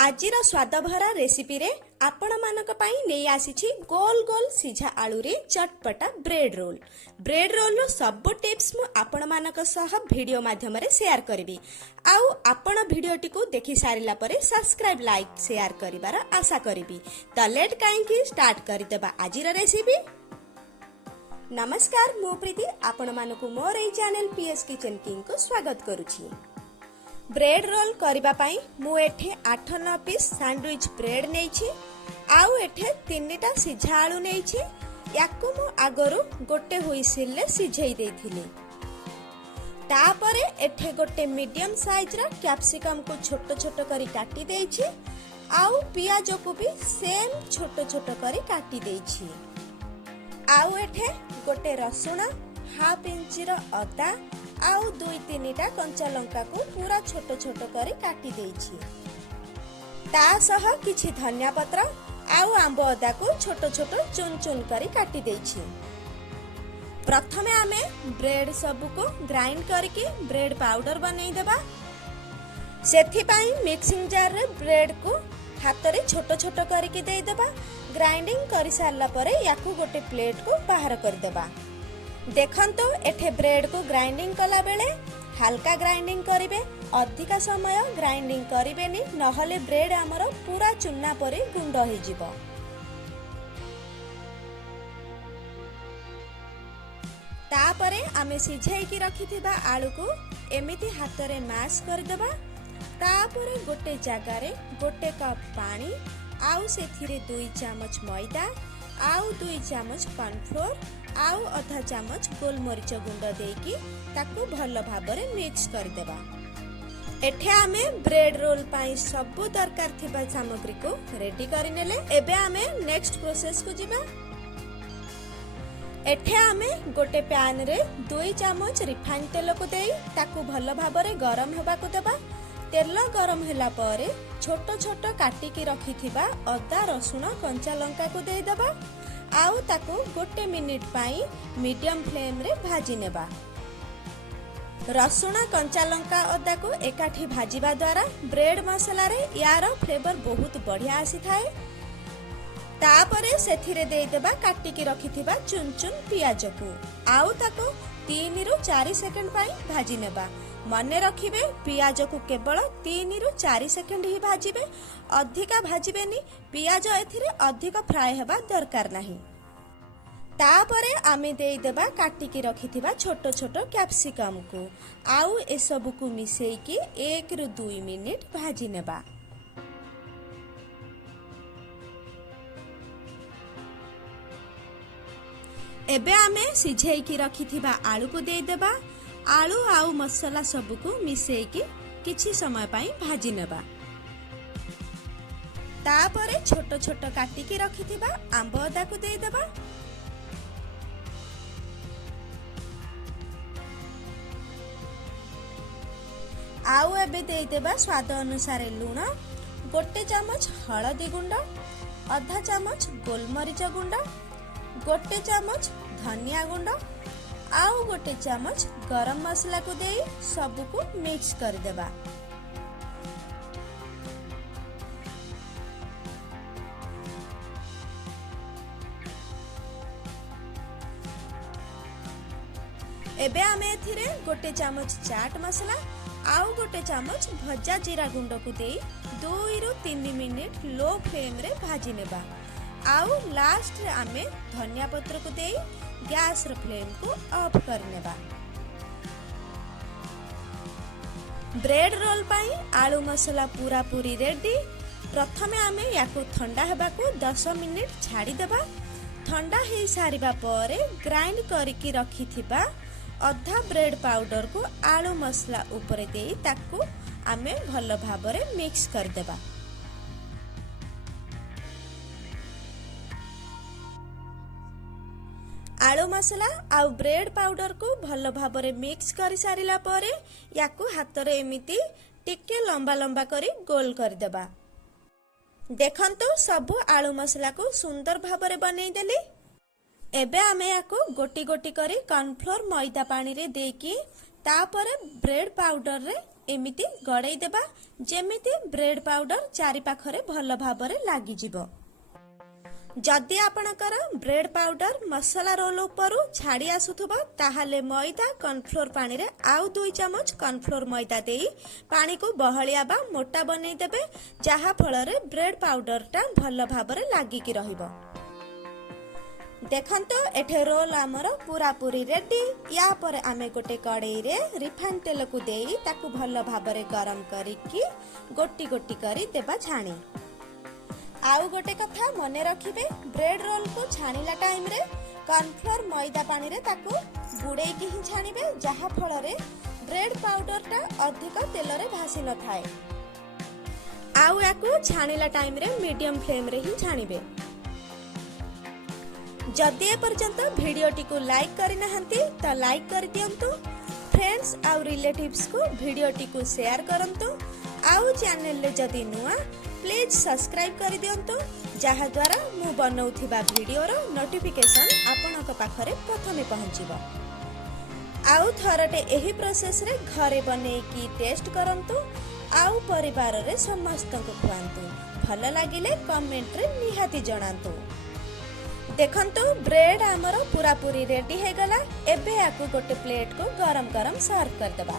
आजिर स्वाद भरा रेसिपी रे आपण मानक पई नेई आसीछि गोल गोल सिझा आलू रे चटपटा ब्रेड रोल। ब्रेड रोल रो सब टिप्स मु आपण मानक सह वीडियो माध्यम रे शेयर करबी। आउ आपण वीडियोटी को देखि सारिला परे सब्सक्राइब लाइक शेयर करिवार आशा करबी। त लेट काई की स्टार्ट करि देबा आजिर रेसिपी। नमस्कार, मु प्रीति आपण मानकु मोर ए चैनल पीएस किचन किंग को स्वागत करूछि। ब्रेड रोल करिबा पई मु एठे 8-9 पीस सैंडविच ब्रेड नेइछि। आउ एठे 3टा सिझा आलू नेइछि। याकु मु आगरु गोटे हुइसिल ले सिझेई देथिली। तापरे एठे गोटे मीडियम साइज रा कैप्सिकम को छोटो छोटो करी काटी देइछि। आउ पियाज को भी सेम छोटो छोटो करी काटी देइछि। आउ एठे गोटे रसुण, हाफ इंच रो अदा आउ 2-3टा कंचा लंका को पूरा छोटो छोटो करी काटी देइछि। ता सह किछि धनिया पत्र आउ आंबो अदा को छोटो छोटो चुन चुन करी काटी देइछि। प्रथमे आमे ब्रेड सब को ग्राइंड करके ब्रेड पाउडर बनै देबा। सेथि पई मिक्सिंग जार रे ब्रेड को हाथ रे छोटो छोटो करके दे देबा। ग्राइंडिंग करि सारला परे याकू गोटे प्लेट को बाहर कर देबा। देखंतु एठे ब्रेड को ग्राइंडिंग कला बेले हल्का ग्राइंडिंग करिवे, अधिका समय ग्राइंडिंग करिवेनी, नहले ब्रेड हमर पूरा चुन्ना परे गुंड होई जिवो। तापरे आमे सिझेई की रखिथिबा आलू को एमिति हाथ रे मैश कर देबा। तापरे गोटे जगह रे गोटे कप पानी आउ सेथिरे 2 चामच मैदा आउ 2 चामच कॉर्नफ्लोर आउ आधा चामच गोलमरीच गुंड देकी ताकू भल भाबरे मिक्स कर देबा। एठे आमे ब्रेड रोल पाई सब दरकार थिबा सामग्री को रेडी करि नेले। एबे आमे नेक्स्ट प्रोसेस को जिबा। एठे आमे गोटे पैन रे 2 चामच रिफाइंड तेल को देई ताकू भल भाबरे गरम हेबा को देबा। तेल गरम होला परे छोटो छोटो काटी की रखिथिबा अदा, रसुण, कंचा लंका को दे देबा। आउ ताकू गोटे मिनिट पाई मीडियम फ्लेम रे भाजी नेबा। रसुण, कंचा लंका, अदा को एकाठी भाजीबा द्वारा ब्रेड मसाला रे यार फ्लेवर बहुत बढ़िया आसी थाए। तापरे सेथिरे दे देबा काटी की रखिथिबा चुन चुन पियाज को। आउ ताकू 3 ରୁ 4 सेकंड पाई भाजी नेबा। मने रखिबे पियाज को केवल 3 ରୁ 4 सेकंड ही भाजीबे, अधिका भाजीबेनी। पियाज एथिरे अधिक फ्राई हेबा दरकार नाही। तापरे आमे देई देबा काटी की रखिथिबा छोटो छोटो कैप्सिकम को। आउ ए सब को मिसेई की 1 ରୁ 2 मिनिट भाजी नेबा। एबे आमे सिझेई की रखिथिबा आलू को देई देबा। आलू आउ मसाला सब को मिसेई की किछि समय पाई भाजी नेबा। तापरे छोटो छोटो काटी की रखिथिबा आंबो अदा को देई देबा। आउ एबे देई देबा स्वाद अनुसार लूण, गोटे चामच हळदी गुंड, आधा चामच गोलमरीच गुंड, गोटे चामच धनिया गुंड आउ गोटे चामच गरम मसाला को देई सब को मिक्स कर देबा। एबे आमे एथिरे गोटे चामच चाट मसाला आउ गोटे चामच भजा जीरा गुंड को देई 2 ରୁ 3 मिनिट लो फ्लेम रे भाजी नेबा। आउ लास्ट रे आमे धनिया पत्र को देई गैस रो फ्लेम को ऑफ कर नेबा। ब्रेड रोल पाई आलू मसाला पूरा पूरी रेडी। प्रथमे आमे याको ठंडा हेबा को 10 मिनिट छाड़ी देबा। ठंडा हे सारिबा परे ग्राइंड करके रखिथिबा अधा ब्रेड पाउडर को आलू मसाला ऊपर देई ताकू आमे भल भाबरे मिक्स कर देबा। आलू मसाला आउ ब्रेड पाउडर को भल भाबरे मिक्स करि सारिला परे याकू हाथ रे एमिति टिके लंबा लंबा करी गोल कर देबा। देखंतु सब आलू मसाला को सुंदर भाबरे बनै देली। एबे आमे याकू गोटी गोटी करी कॉर्नफ्लोर मैदा पानी रे देकी तापरे ब्रेड पाउडर रे एमिति गड़ाई देबा जेमिति ब्रेड पाउडर चारि पाखरे भल भाबरे लागि जिवो। जदि आपणकर ब्रेड पाउडर मसला रोल उपरु छाड़ी आसुथबो ताहाले मैदा कॉर्नफ्लोर पानी रे आउ 2 चमच कॉर्नफ्लोर मैदा देई पानी को बहलिया बा मोटा बनै देबे जहा फल रे ब्रेड पाउडर टा भल भाबरे लागि कि रहिबो। देखंतो एठे रोल आमर पूरा पूरी रेडी। या पर आमे गोटे कड़ाई रे रिफाइन तेल को देई ताकू भल भाबरे गरम करिकी गोटी गोटी करी देबा छाणी। आउ गोटे कथा मने रखिबे, ब्रेड रोल को छाणीला टाइम रे कॉर्नफ्लोर मैदा पानी रे ताकू बुड़ेई की ही छाणीबे जहा फल रे ब्रेड पाउडर टा अधिक तेल रे भासी न थाए। आउ याकू छाणीला टाइम रे मीडियम फ्लेम रे ही छाणीबे। जदि ए पर्यंत वीडियोटी को लाइक करि नहंती तो लाइक कर दियंतु, फ्रेंड्स आउ रिलेटिव्स को वीडियोटी को शेयर करंतु। आउ चैनल ले जदि नुआ प्लीज सब्सक्राइब कर दियंतु जहा द्वारा मु बनौथिबा वीडियो रो नोटिफिकेशन आपनक पाखरे प्रथमे पहुंचीबो। आउ थरटे एही प्रोसेस रे घरे बनै की टेस्ट करंतु आउ परिवार रे समस्त को खुआंतु। भल लागिले कमेंट रे निहाती जणांतु। देखंतु ब्रेड आमर पूरा पूरी रेडी हे गला। एबे आकु गोटे प्लेट को गरम गरम सर्व कर देबा।